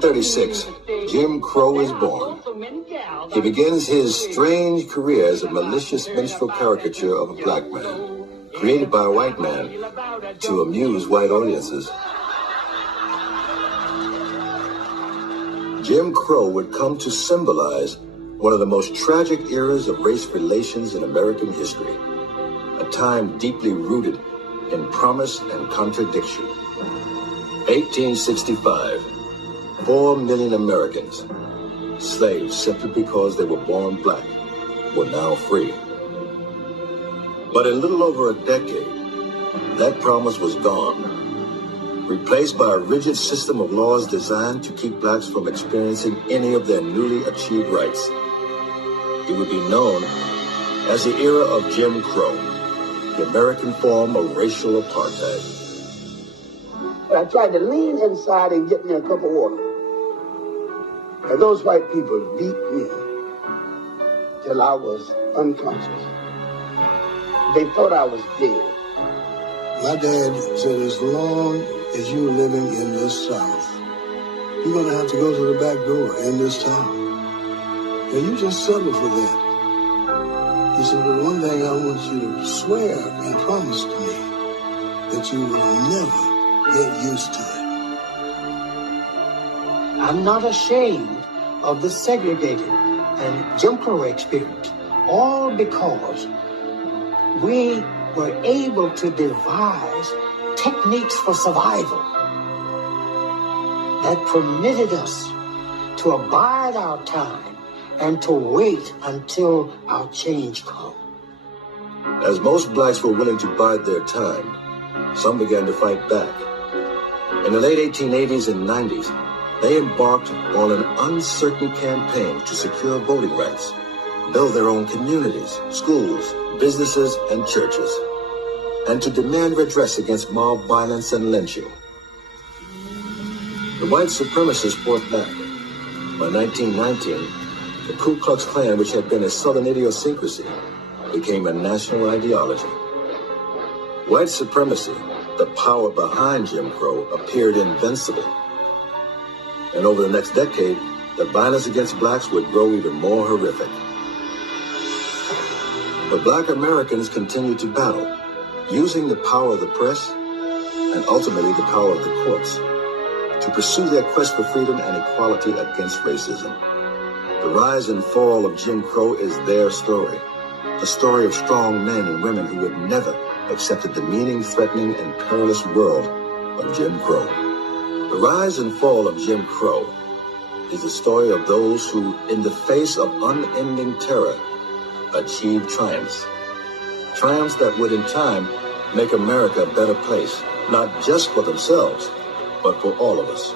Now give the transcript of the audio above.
1936, Jim Crow is born. He begins his strange career as a malicious minstrel caricature of a black man, created by a white man to amuse white audiences. Jim Crow would come to symbolize one of the most tragic eras of race relations in American history, a time deeply rooted in promise and contradiction. 1865, 4 million Americans, slaves simply because they were born black, were now free. But in little over a decade, that promise was gone, replaced by a rigid system of laws designed to keep blacks from experiencing any of their newly achieved rights. It would be known as the era of Jim Crow, the American form of racial apartheid. I tried to lean inside and get me a cup of water. And those white people beat me till I was unconscious. They thought I was dead. My dad said, as long as you're living in this South, you're going to have to go to the back door in this town. And you just settle for that. He said, but one thing I want you to swear and promise to me, that you will never get used to it. I'm not ashamed of the segregated and Jim Crow experience, all because we were able to devise techniques for survival that permitted us to abide our time and to wait until our change comes. As most blacks were willing to bide their time, some began to fight back. In the late 1880s and 90s, they embarked on an uncertain campaign to secure voting rights, build their own communities, schools, businesses, and churches, and to demand redress against mob violence and lynching. The white supremacists fought back. By 1919, the Ku Klux Klan, which had been a Southern idiosyncrasy, became a national ideology. White supremacy, the power behind Jim Crow, appeared invincible. And over the next decade, the violence against blacks would grow even more horrific. But black Americans continued to battle, using the power of the press and ultimately the power of the courts to pursue their quest for freedom and equality against racism. The rise and fall of Jim Crow is their story, the story of strong men and women who would never accepted the meaning, threatening, and perilous world of Jim Crow. The rise and fall of Jim Crow is the story of those who, in the face of unending terror, achieved triumphs. Triumphs that would in time make America a better place, not just for themselves, but for all of us.